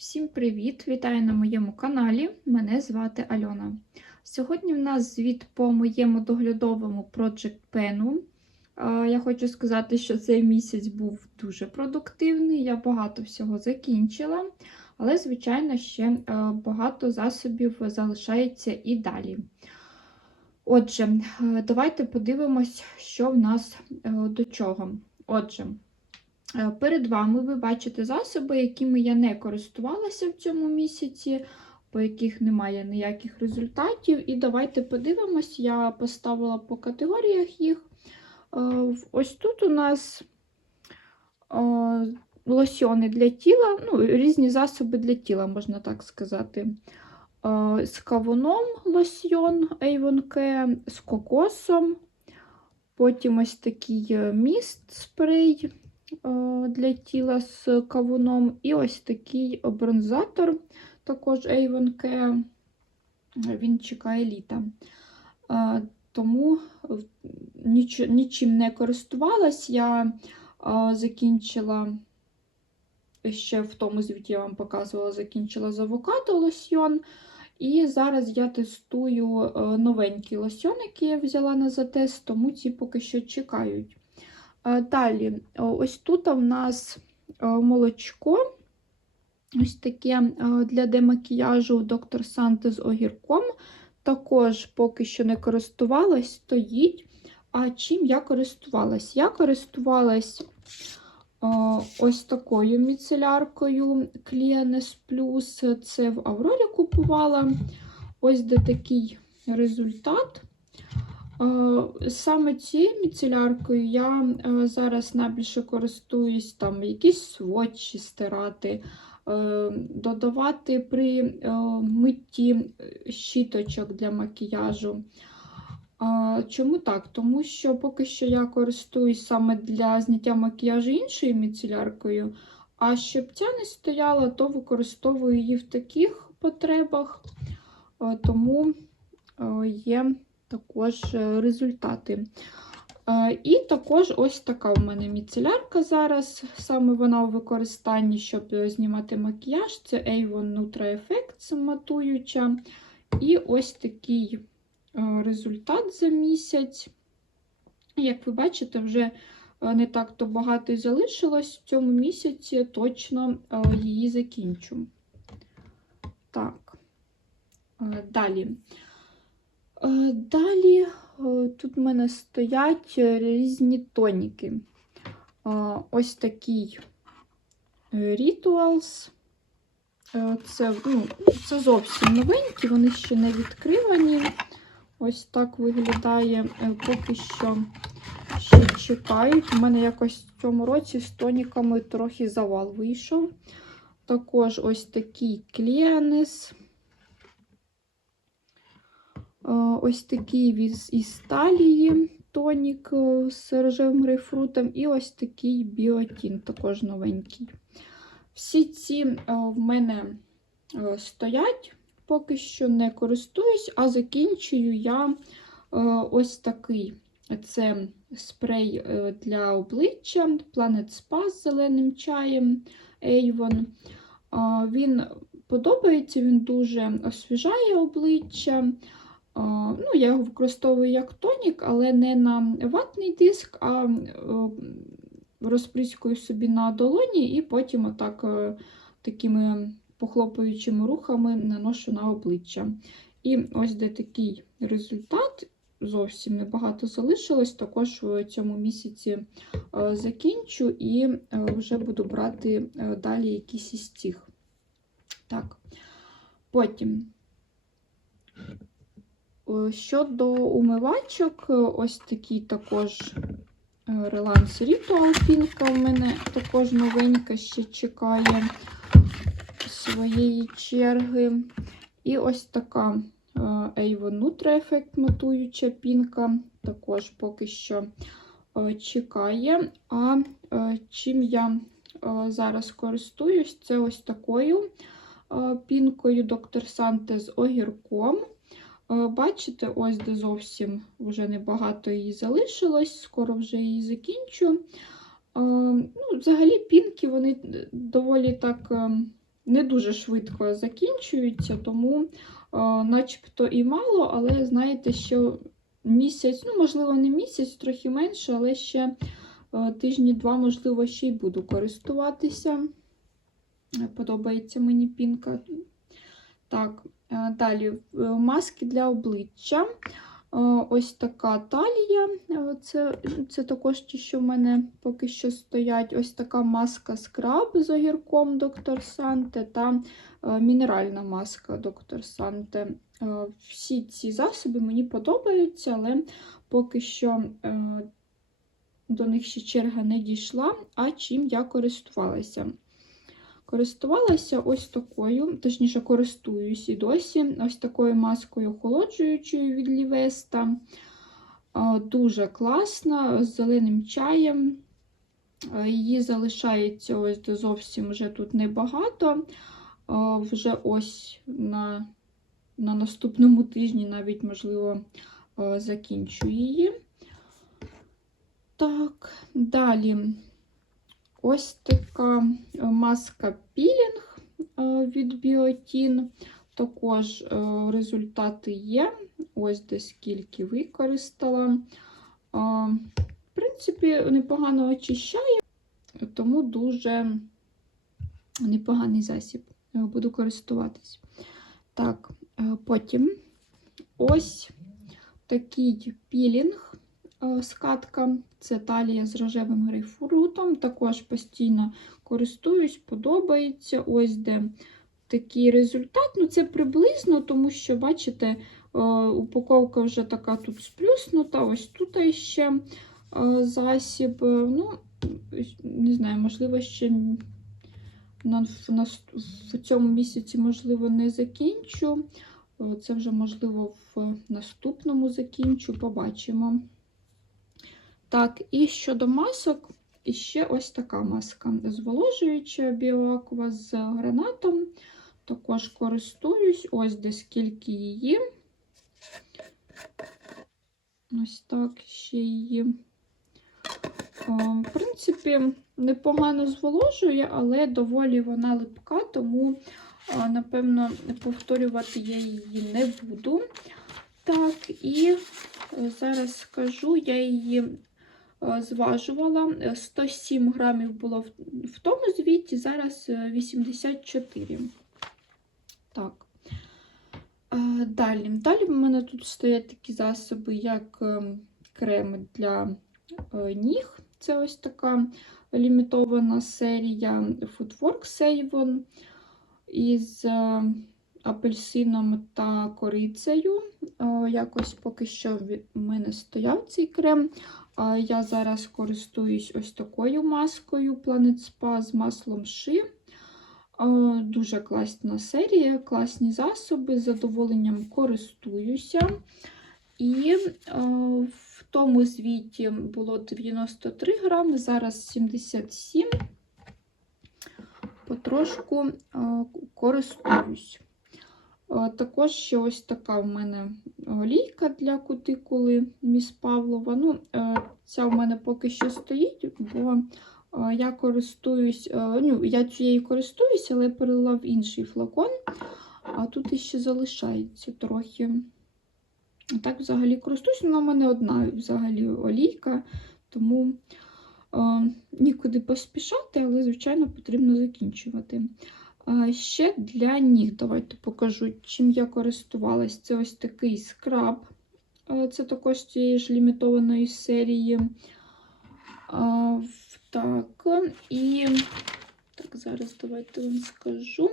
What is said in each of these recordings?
Всім привіт! Вітаю на моєму каналі. Мене звати Альона. Сьогодні в нас звіт по моєму доглядовому Project Pen. Я хочу сказати, що цей місяць був дуже продуктивний, я багато всього закінчила, але, звичайно, ще е, багато засобів залишається і далі. Отже, е, давайте подивимось, що в нас е, до чого. Отже, Перед вами ви бачите засоби, якими я не користувалася в цьому місяці, по яких немає ніяких результатів. І давайте подивимось, я поставила по категоріях їх. Е, Ось тут у нас е, лосьони для тіла, ну, різні засоби для тіла, можна так сказати. Е, З кавуном лосьйон Avon Care, з кокосом. Потім ось такий е, міст спрей для тіла з кавуном. І ось такий бронзатор, також Avon Care. Він чекає літа. Тому ніч, нічим не користувалась. Я закінчила, ще в тому звіті я вам показувала, закінчила з авокадо лосьйон. І зараз я тестую новенький лосьон, який я взяла на затест, тому ці поки що чекають. Далі, ось тут у нас молочко, ось таке для демакіяжу доктор Санте з огірком. Також поки що не користувалась, стоїть. А чим я користувалась? Я користувалась ось такою міцеляркою Clienes Plus. Це в Аврорі купувала. Ось де такий результат. Саме цією міцеляркою я зараз найбільше користуюсь там якісь сводчі стирати, додавати при митті щіточок для макіяжу. Чому так? Тому що поки що я користуюсь саме для зняття макіяжу іншою міцеляркою, а щоб ця не стояла, то використовую її в таких потребах, тому є також результати. І також ось така в мене міцелярка зараз. Саме вона у використанні, щоб знімати макіяж. Це Avon Nutra Effects матуюча. І ось такий результат за місяць. Як ви бачите, вже не так-то багато і залишилось. В цьому місяці точно її закінчу. Так, далі. Далі тут в мене стоять різні тоніки. Ось такий Rituals. Це ну, це зовсім новенькі, вони ще не відкривані. Ось так виглядає поки що ще чекають. У мене якось в цьому році з тоніками трохи завал вийшов. Також ось такий Кліанес. Ось такий із талії тонік з рожевим грейпфрутом, і ось такий біотін, також новенький. Всі ці в мене стоять, поки що не користуюсь, а закінчую я ось такий це спрей для обличчя Planet Spa з зеленим чаєм Avon. Він подобається, він дуже освіжає обличчя. Ну, Я його використовую як тонік, але не на ватний диск, а розпліскую собі на долоні і потім отак такими похлопуючими рухами наношу на обличчя. І ось де такий результат. Зовсім небагато залишилось, також в цьому місяці закінчу і вже буду брати далі якісь із цих. Так, потім. Щодо умивачок, ось такий також Relance Ritual пінка в мене також новенька ще чекає своєї черги. І ось така Avon Nutra Effect матуюча пінка, також поки що чекає. А чим я зараз користуюсь, це ось такою пінкою Dr. Sante з огірком. Бачите, ось де зовсім вже небагато її залишилось, скоро вже її закінчу. Ну, Взагалі, пінки вони доволі так не дуже швидко закінчуються, тому е, начебто і мало, але знаєте, що місяць, ну, можливо, не місяць, трохи менше, але ще е, тижні-два, можливо, ще й буду користуватися. Е, Подобається мені пінка. Так, е, далі е, маски для обличчя. Е, Ось така талія. Е, Це, це також ті, що в мене поки що стоять. Ось така маска скраб з огірком Доктор Санте та е, мінеральна маска Доктор Санте. Е, Всі ці засоби мені подобаються, але поки що е, до них ще черга не дійшла, а чим я користувалася. Користувалася ось такою, точніше, користуюсь і досі, ось такою маскою охолоджуючою від Лівеста. Дуже класна, з зеленим чаєм. Її залишається ось зовсім вже тут небагато. Вже ось на, на наступному тижні, навіть, можливо, закінчу її. Так, далі. Ось така е, маска пілінг е, від Biotin. Також е, результати є. Ось де скільки використала. В принципі, непогано очищає, тому дуже непоганий засіб. Буду користуватись. Так, потім ось такий пілінг скатка. Це талія з рожевим грейпфрутом. Також постійно користуюсь, подобається. Ось де такий результат. Ну, це приблизно, тому що, бачите, упаковка вже така тут сплюснута. Ось тут ще засіб. Ну, не знаю, можливо, ще в цьому місяці, можливо, не закінчу. Це вже, можливо, в наступному закінчу, побачимо. Так, і щодо масок, іще ось така маска зволожуюча біоаква з гранатом. Також користуюсь, ось де скільки її. Ось так ще її. В принципі, непогано зволожує, але доволі вона липка, тому, напевно, повторювати я її не буду. Так, і зараз скажу, я її зважувала. 107 грамів було в тому звіті, зараз 84. Так. Далі. Далі в мене тут стоять такі засоби, як крем для ніг. Це ось така лімітована серія Footwork Savon із апельсином та корицею. Якось поки що в мене стояв цей крем. Я зараз користуюсь ось такою маскою Planet Spa з маслом ши. Дуже класна серія, класні засоби, з задоволенням користуюся. І в тому звіті було 93 грами, зараз 77. Потрошку користуюсь. Також ще ось така в мене олійка для кутикули міс Павлова. Ну, Ця в мене поки що стоїть, бо я користуюсь, ну, я цією користуюсь, але перелила в інший флакон, а тут іще залишається трохи. Так, взагалі користуюсь, вона в мене одна взагалі олійка, тому е, нікуди поспішати, але, звичайно, потрібно закінчувати. Ще для ніг, давайте покажу, чим я користувалась. Це ось такий скраб. Це також цієї ж лімітованої серії. Так, і так, зараз давайте вам скажу.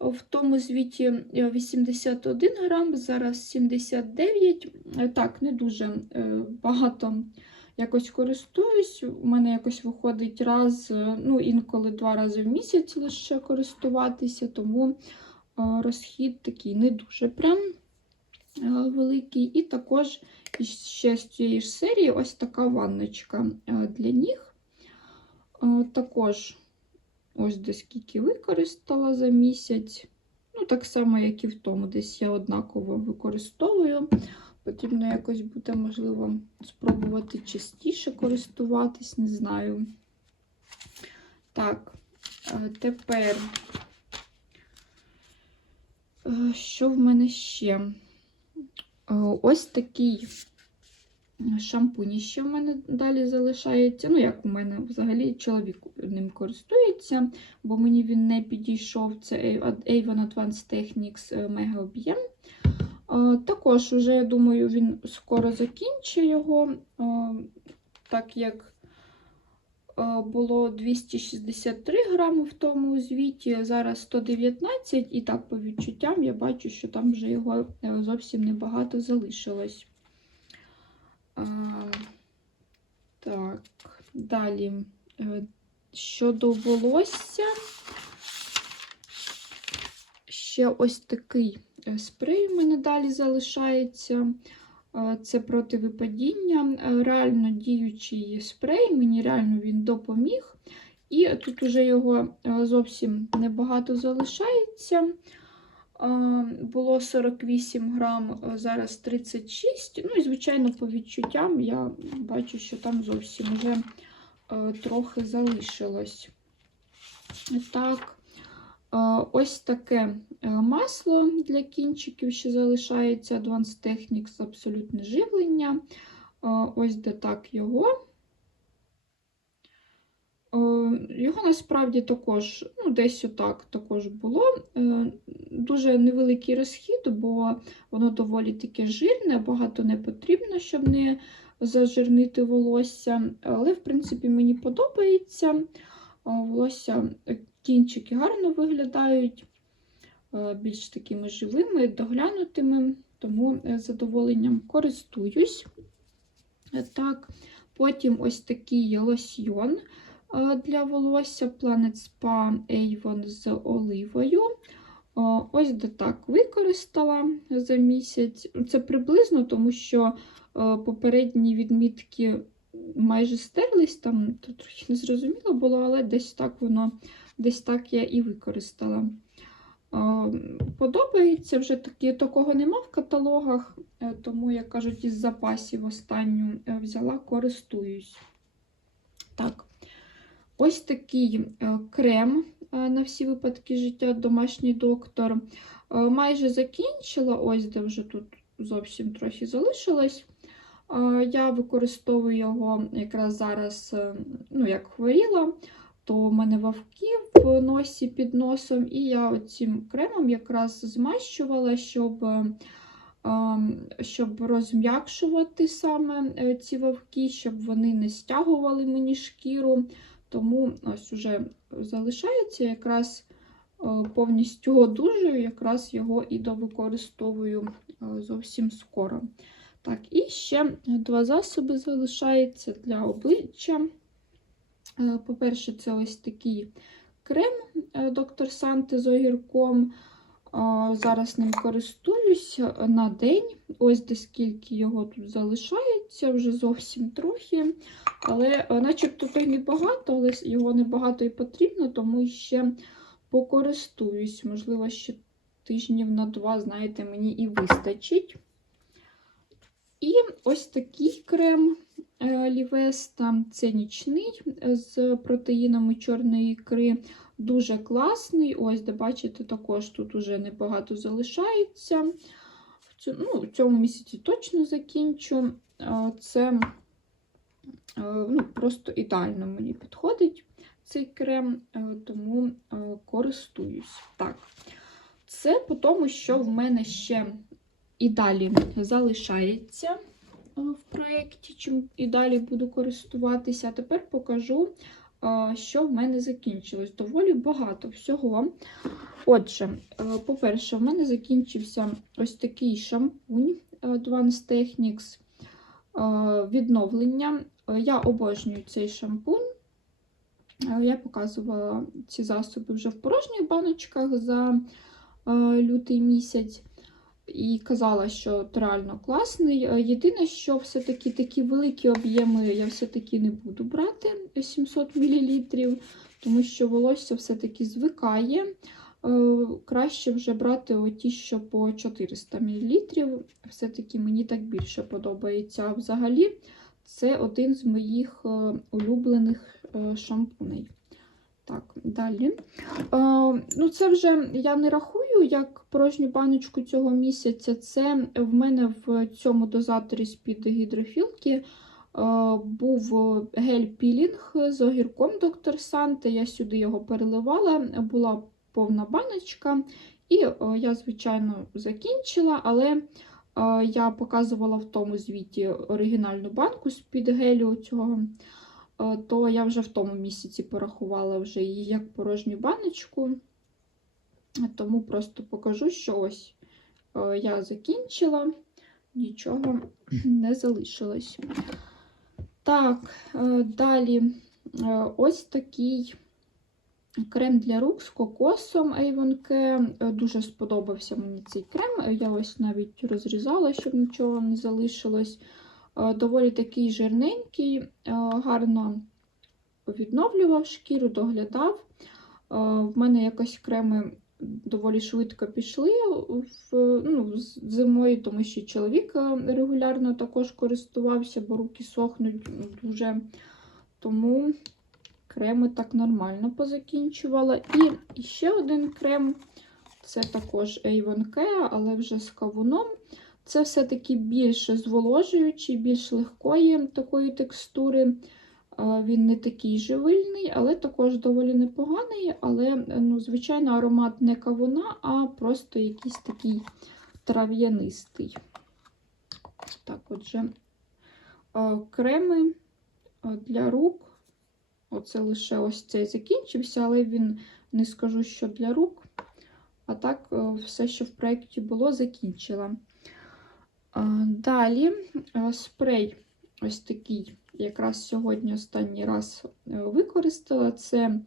В тому звіті 81 грам, зараз 79. Так, не дуже е, багато якось користуюсь. У мене якось виходить раз, ну, інколи два рази в місяць лише користуватися, тому розхід такий не дуже прям великий. І також ще з цієї ж серії ось така ванночка для ніг. Також ось де скільки використала за місяць. Ну, так само, як і в тому, десь я однаково використовую. Потрібно якось буде, можливо, спробувати частіше користуватись, не знаю. Так, тепер Е, Що в мене ще? Е, Ось такий шампунь ще в мене далі залишається. Ну, як у мене взагалі чоловік ним користується, бо мені він не підійшов. Це Avon Advanced Techniques е, Mega об'єм. Е, Також, вже, я думаю, він скоро закінчить його, е, так як е, було 263 грами в тому звіті, зараз 119, і так, по відчуттям, я бачу, що там вже його зовсім небагато залишилось. Так, далі. Щодо волосся, ще ось такий спрей в мене далі залишається. Е, Це проти випадіння. Е, Реально діючий спрей, мені реально він допоміг. І тут уже його е, зовсім небагато залишається. Е, Було 48 грам, е, зараз 36. Ну і, звичайно, по відчуттям я бачу, що там зовсім вже е, трохи залишилось. Так, е, ось таке е, масло для кінчиків ще залишається. Advanced Techniques абсолютне живлення. Ось де так його. Його насправді також, ну, десь отак також було. Е, Дуже невеликий розхід, бо воно доволі таке жирне, багато не потрібно, щоб не зажирнити волосся. Але, в принципі, мені подобається. Волосся, кінчики гарно виглядають, е, більш такими живими, доглянутими, тому е, задоволенням користуюсь. Е, Так, Потім ось такий лосьйон для волосся Planet Spa Avon з оливою. Ось де так використала за місяць. Це приблизно, тому що попередні відмітки майже стерлись, там тут трохи не зрозуміло було, але десь так воно, десь так я і використала. Подобається вже такі, такого нема в каталогах, е, тому, як кажуть, із запасів останню е, взяла, користуюсь. Так, ось такий е, крем на всі випадки життя, домашній доктор. Майже закінчила, ось де вже тут зовсім трохи залишилось. Я використовую його якраз зараз, е, ну, як хворіла, то в мене вавки в носі під носом, і я цим кремом якраз змащувала, щоб, е, щоб розм'якшувати саме е, ці вавки, щоб вони не стягували мені шкіру. Тому ось уже залишається якраз повністю одужую, якраз його і довикористовую зовсім скоро. Так, і ще два засоби залишається для обличчя. Е, По-перше, це ось такий крем е, доктор Санте з огірком. Е, Зараз ним користуюсь на день. Ось де скільки його тут залишається, вже зовсім трохи. Але начебто то й небагато, але його небагато і потрібно, тому ще покористуюсь. Можливо, ще тижнів на два, знаєте, мені і вистачить. І ось такий крем е, Лівеста, це нічний е, з протеїнами чорної ікри. Дуже класний. Ось, де бачите, також тут уже небагато залишається. В цьому, ну, в цьому місяці точно закінчу. Е, Це ну, просто ідеально мені підходить цей крем, тому користуюсь. Так. Це по тому, що в мене ще і далі залишається е, в проєкті, чим і далі буду користуватися. А тепер покажу, е, що в мене закінчилось. Доволі багато всього. Отже, е, по-перше, в мене закінчився ось такий шампунь Advanced Techniques е, відновлення. Я обожнюю цей шампунь. Я показувала ці засоби вже в порожніх баночках за лютий місяць. І казала, що реально класний. Е, Єдине, що все-таки такі великі об'єми я все-таки не буду брати 700 мл, тому що волосся все-таки звикає. Е, Краще вже брати оті, що по 400 мл. Все-таки мені так більше подобається. Взагалі, це один з моїх е, улюблених шампуней. Так, далі. Е, ну, це вже я не рахую як порожню баночку цього місяця. Це в мене в цьому дозаторі з-під гідрофілки е, був гель-пілінг з огірком доктор Санте. Я сюди його переливала, була повна баночка. І е, я, звичайно, закінчила, але я показувала в тому звіті оригінальну банку з-під гелю цього. Е, то я вже в тому місяці порахувала вже її як порожню баночку. Тому просто покажу, що ось е, я закінчила, нічого не залишилось. Так, е, далі ось такий крем для рук з кокосом Avon Care. Дуже сподобався мені цей крем. Я ось навіть розрізала, щоб нічого не залишилось. Е, Доволі такий жирненький, е, гарно відновлював шкіру, доглядав. Е, В мене якось креми доволі швидко пішли в, ну, зимою, тому що чоловік регулярно також користувався, бо руки сохнуть дуже. Тому креми так нормально позакінчувала. І ще один крем це також Avon Care, але вже з кавуном. Це все-таки більш зволожуючий, більш легкої такої текстури. Е, Він не такий живильний, але також доволі непоганий. Але, ну, звичайно, аромат не кавуна, а просто якийсь такий трав'янистий. Так, отже, е, креми е, для рук. Оце лише ось цей закінчився, але він не скажу, що для рук. А так, все, що в проєкті було, закінчила. Далі е, спрей ось такий, якраз сьогодні останній раз е, використала. Це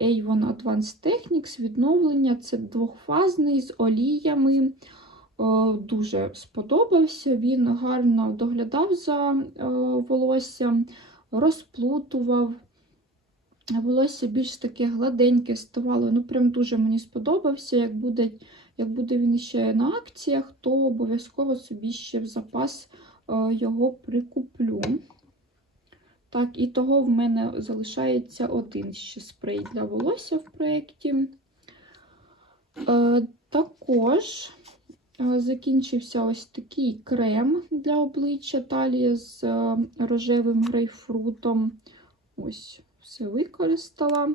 Avon Advanced Techniques відновлення. Це двохфазний з оліями. Е, Дуже сподобався. Він гарно доглядав за волоссям, розплутував. Волосся більш таке гладеньке ставало. Ну, прям дуже мені сподобався. Як буде як буде він ще на акціях, то обов'язково собі ще в запас е, його прикуплю. Так, і того в мене залишається один ще спрей для волосся в проєкті. Е, Також е, закінчився ось такий крем для обличчя талії з рожевим грейпфрутом. Ось, все використала.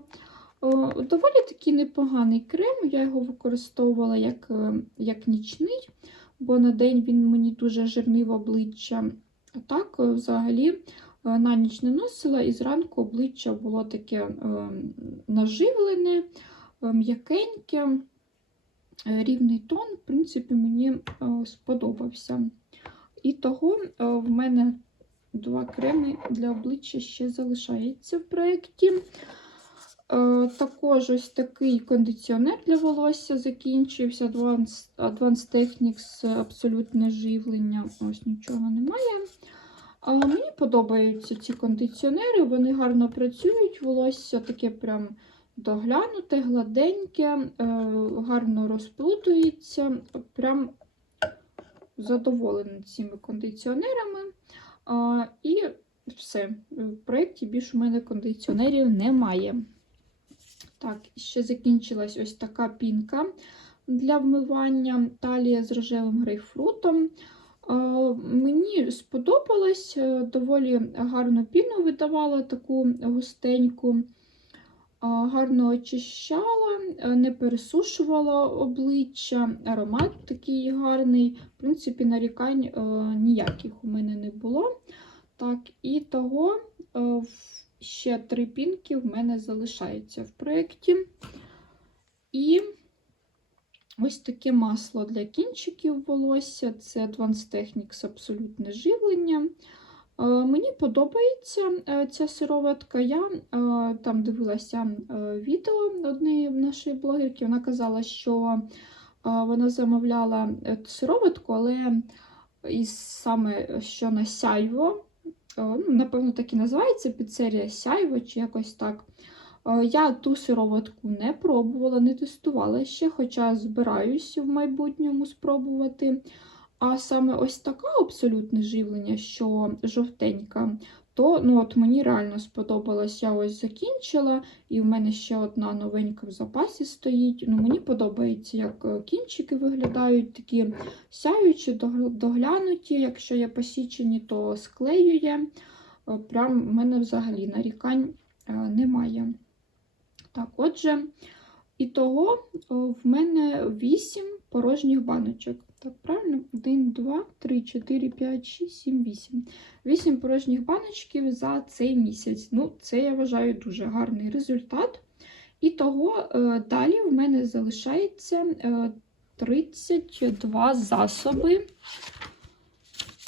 О, Доволі такий непоганий крем. Я його використовувала як, е, як нічний, бо на день він мені дуже жирнив обличчя. А так, е, взагалі, е, на ніч не носила, і зранку обличчя було таке е, наживлене, е, м'якеньке, е, рівний тон, в принципі, мені е, сподобався. І того е, в мене два креми для обличчя ще залишається в проєкті. Е, Також ось такий кондиціонер для волосся закінчився. Advanced, Advanced Techniques абсолютне живлення. Ось нічого немає. А мені подобаються ці кондиціонери, вони гарно працюють, волосся таке прям доглянуте, гладеньке, е, гарно розплутується. Прям задоволена цими кондиціонерами. І все. В проєкті більше у мене кондиціонерів немає. Так, ще закінчилась ось така пінка для вмивання талія з рожевим грейпфрутом. Мені сподобалось, е, доволі гарну піну видавала, таку густеньку, гарно очищала, е, не пересушувала обличчя, аромат такий гарний. В принципі, нарікань е, ніяких у мене не було. Так, і того ще три пінки в мене залишаються в проєкті. І ось таке масло для кінчиків волосся. Це Advanced Techniques абсолютне живлення. Е, Мені подобається е, ця сироватка. Я е, там дивилася відео однієї нашої блогерки. Вона казала, що вона замовляла сироватку, але із саме що на сяйво. Е, ну, Напевно, так і називається піцерія Сяйва чи якось так. Е, Я ту сироватку не пробувала, не тестувала ще, хоча збираюся в майбутньому спробувати. А саме ось така абсолютне живлення, що жовтенька, то ну, от мені реально сподобалось. Я ось закінчила, і в мене ще одна новенька в запасі стоїть. Ну, Мені подобається, як е, кінчики виглядають, такі сяючі, доглянуті. Якщо є посічені, то склеює. Е, Прям в мене взагалі нарікань е, немає. Так, отже, і того в мене 8 порожніх баночок. Так, правильно? 1, 2, 3, 4, 5, 6, 7, 8. 8 порожніх баночків за цей місяць. Ну, це я вважаю дуже гарний результат. І того е, далі в мене залишається е, 32 засоби.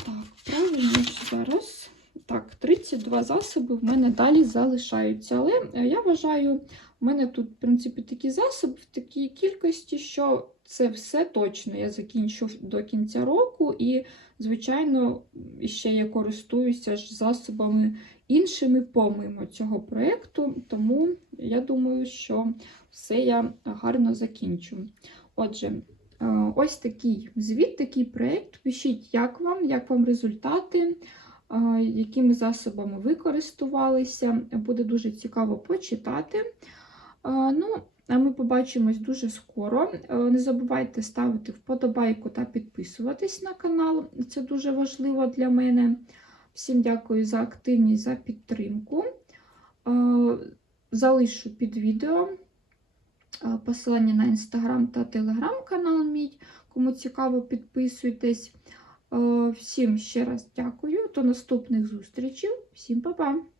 Так, правильно зараз. Так, 32 засоби в мене далі залишаються. Але е, я вважаю, в мене тут, в принципі, такі засоби в такій кількості, що це все точно я закінчу до кінця року. І, звичайно, ще я користуюся ж засобами іншими помимо цього проєкту, тому я думаю, що все я гарно закінчу. Отже, е, ось такий звіт, такий проєкт. Пишіть, як вам, як вам результати, е, якими засобами ви користувалися. Буде дуже цікаво почитати. Е, Ну, а ми побачимось дуже скоро. Е, Не забувайте ставити вподобайку та підписуватись на канал. Це дуже важливо для мене. Всім дякую за активність, за підтримку. Е, Залишу під відео е, посилання на інстаграм та телеграм-канал мій. Кому цікаво, підписуйтесь. Всім ще раз дякую. До наступних зустрічей. Всім па-па!